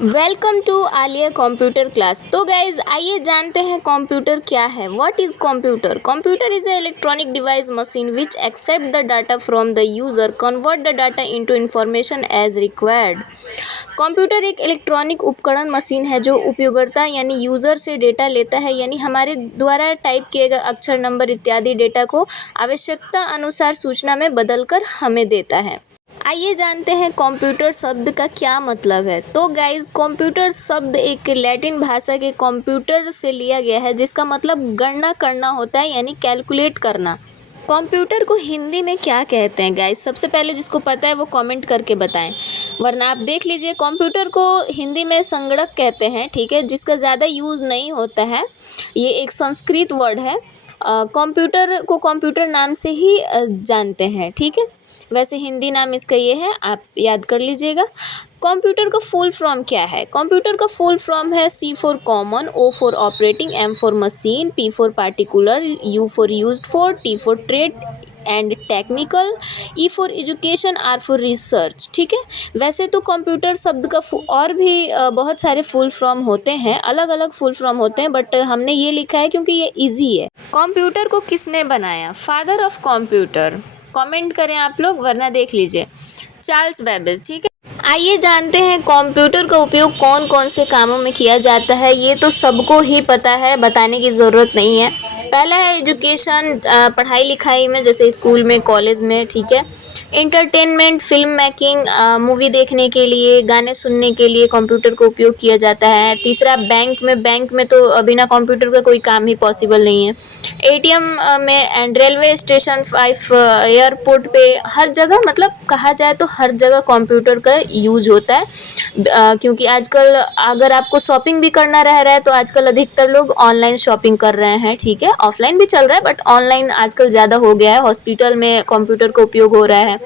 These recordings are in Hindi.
Welcome to Alia computer class. तो गाइज आइए जानते हैं कंप्यूटर क्या है। What is computer? Computer is a electronic device machine which accept the data from the user, convert the data into information as required. Computer एक इलेक्ट्रॉनिक उपकरण मशीन है जो उपयोगकर्ता यानी यूज़र से डेटा लेता है, यानी हमारे द्वारा टाइप किए गए अक्षर, नंबर इत्यादि डेटा को आवश्यकता अनुसार सूचना में बदलकर हमें देता है। आइए जानते हैं कंप्यूटर शब्द का क्या मतलब है। तो गाइज कंप्यूटर शब्द एक लैटिन भाषा के कंप्यूटर से लिया गया है, जिसका मतलब गणना करना होता है, यानी कैलकुलेट करना। कंप्यूटर को हिंदी में क्या कहते हैं गाइज? सबसे पहले जिसको पता है वो कमेंट करके बताएं, वरना आप देख लीजिए। कंप्यूटर को हिंदी में संगणक कहते हैं, ठीक है, जिसका ज़्यादा यूज़ नहीं होता है। ये एक संस्कृत वर्ड है। कंप्यूटर को कंप्यूटर नाम से ही जानते हैं, ठीक है। वैसे हिंदी नाम इसका ये है, आप याद कर लीजिएगा। कंप्यूटर का फुल फॉर्म क्या है? कंप्यूटर का फुल फॉर्म है C for common, O for operating, M for machine, P for particular, U for used for, T for trade and technical, E for education, R for research, ठीक है। वैसे तो कंप्यूटर शब्द का और भी बहुत सारे फुल फॉर्म होते हैं, अलग अलग फुल फॉर्म होते हैं, बट हमने ये लिखा है क्योंकि ये इजी है। कंप्यूटर को किसने बनाया? Father of computer. कमेंट करें आप लोग, वरना देख लीजिए, चार्ल्स बेबेज, ठीक है। आइए जानते हैं कंप्यूटर का उपयोग कौन कौन से कामों में किया जाता है। ये तो सबको ही पता है, बताने की ज़रूरत नहीं है। पहला है एजुकेशन, पढ़ाई लिखाई में, जैसे स्कूल में, कॉलेज में, ठीक है। इंटरटेनमेंट, फिल्म मेकिंग, मूवी देखने के लिए, गाने सुनने के लिए कंप्यूटर का उपयोग किया जाता है। तीसरा बैंक में तो बिना कंप्यूटर का कोई काम ही पॉसिबल नहीं है। ATM में एंड रेलवे स्टेशन, 5 एयरपोर्ट पे, हर जगह, मतलब कहा जाए तो हर जगह कंप्यूटर का यूज होता है। क्योंकि आजकल अगर आपको शॉपिंग भी करना रह रहा है तो आजकल अधिकतर लोग ऑनलाइन शॉपिंग कर रहे हैं, ठीक है। ऑफलाइन भी चल रहा है बट ऑनलाइन आजकल ज़्यादा हो गया है। हॉस्पिटल में कंप्यूटर का उपयोग हो रहा है।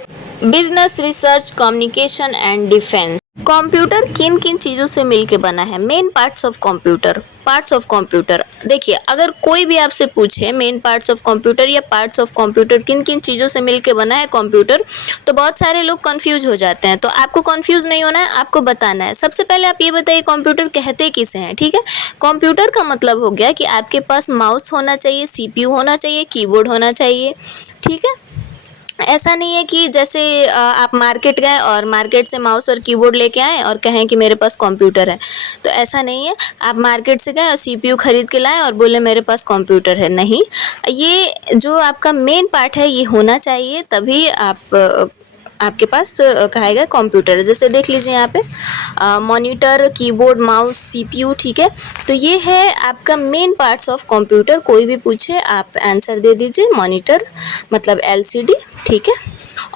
Business, research, communication and defence. Computer किन किन चीज़ों से मिलके बना है? Main parts of computer. Parts of computer, देखिए, अगर कोई भी आपसे पूछे मेन पार्ट्स ऑफ कंप्यूटर या पार्ट्स ऑफ कंप्यूटर किन किन चीज़ों से मिलके बना है कंप्यूटर, तो बहुत सारे लोग कंफ्यूज हो जाते हैं। तो आपको कंफ्यूज नहीं होना है, आपको बताना है। सबसे पहले आप ये बताइए कंप्यूटर कहते किसे हैं, ठीक है। कंप्यूटर का मतलब हो गया कि आपके पास माउस होना चाहिए, CPU होना चाहिए, कीबोर्ड होना चाहिए, ठीक है। ऐसा नहीं है कि जैसे आप मार्केट गए और मार्केट से माउस और कीबोर्ड लेके आए और कहें कि मेरे पास कंप्यूटर है, तो ऐसा नहीं है। आप मार्केट से गए और CPU खरीद के लाए और बोले मेरे पास कंप्यूटर है, नहीं। ये जो आपका मेन पार्ट है ये होना चाहिए, तभी आपके पास कहा गया कंप्यूटर। जैसे देख लीजिए यहाँ पे मॉनिटर, कीबोर्ड, माउस, CPU, ठीक है। तो ये है आपका मेन पार्ट्स ऑफ कंप्यूटर। कोई भी पूछे आप आंसर दे दीजिए। मॉनिटर मतलब LCD, ठीक है,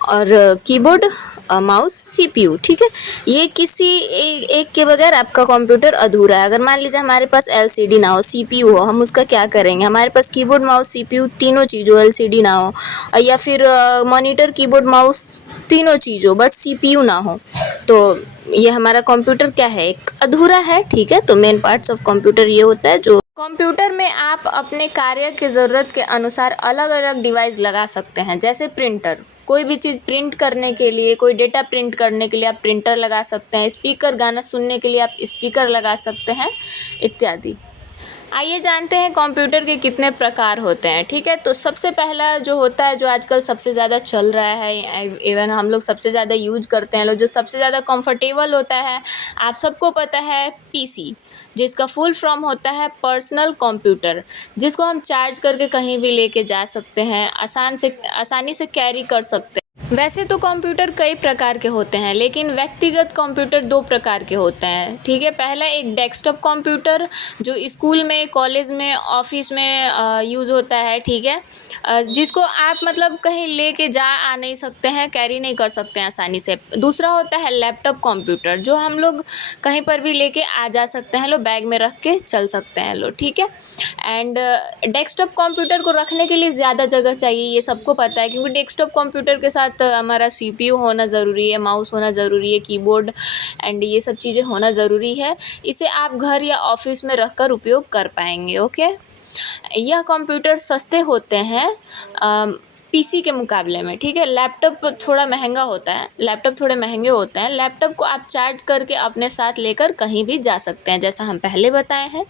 और कीबोर्ड, माउस, CPU, ठीक है। ये किसी एक के बगैर आपका कंप्यूटर अधूरा है। अगर मान लीजिए हमारे पास LCD ना हो, CPU हो, हम उसका क्या करेंगे? हमारे पास कीबोर्ड, माउस, CPU तीनों चीज़ हो, LCD ना हो, या फिर मॉनिटर, कीबोर्ड, माउस तीनों चीज़ हो बट CPU ना हो, तो ये हमारा कंप्यूटर क्या है? एक अधूरा है, ठीक है। तो मेन पार्ट्स ऑफ कंप्यूटर ये होता है। जो कंप्यूटर में आप अपने कार्य की ज़रूरत के अनुसार अलग अलग डिवाइस लगा सकते हैं, जैसे प्रिंटर, कोई भी चीज़ प्रिंट करने के लिए, कोई डेटा प्रिंट करने के लिए आप प्रिंटर लगा सकते हैं। स्पीकर, गाना सुनने के लिए आप स्पीकर लगा सकते हैं, इत्यादि। आइए जानते हैं कंप्यूटर के कितने प्रकार होते हैं, ठीक है। तो सबसे पहला जो होता है, जो आजकल सबसे ज़्यादा चल रहा है, इवन हम लोग सबसे ज़्यादा यूज करते हैं, लोग जो सबसे ज़्यादा कंफर्टेबल होता है, आप सबको पता है, PC, जिसका फुल फॉर्म होता है पर्सनल कंप्यूटर, जिसको हम चार्ज करके कहीं भी लेके जा सकते हैं, आसानी से कैरी कर सकते हैं। वैसे तो कंप्यूटर कई प्रकार के होते हैं, लेकिन व्यक्तिगत कंप्यूटर 2 प्रकार के होते हैं, ठीक है। पहला एक डेस्कटॉप कंप्यूटर, जो स्कूल में, कॉलेज में, ऑफिस में यूज़ होता है, ठीक है। जिसको आप मतलब कहीं लेके जा आ नहीं सकते हैं, कैरी नहीं कर सकते हैं आसानी से। दूसरा होता है लैपटॉप कंप्यूटर, जो हम लोग कहीं पर भी लेके आ जा सकते हैं, लो बैग में रख के चल सकते हैं, लो, ठीक है। एंड डेस्कटॉप कंप्यूटर को रखने के लिए ज़्यादा जगह चाहिए, ये सबको पता है, क्योंकि डेस्कटॉप कंप्यूटर के साथ हमारा CPU होना ज़रूरी है, माउस होना ज़रूरी है, कीबोर्ड एंड ये सब चीज़ें होना ज़रूरी है। इसे आप घर या ऑफिस में रख कर उपयोग कर पाएंगे, ओके। यह कंप्यूटर सस्ते होते हैं, पीसी के मुकाबले में, ठीक है। लैपटॉप थोड़ा महंगा होता है, लैपटॉप थोड़े महंगे होते हैं। लैपटॉप को आप चार्ज करके अपने साथ लेकर कहीं भी जा सकते हैं, जैसा हम पहले बताए हैं।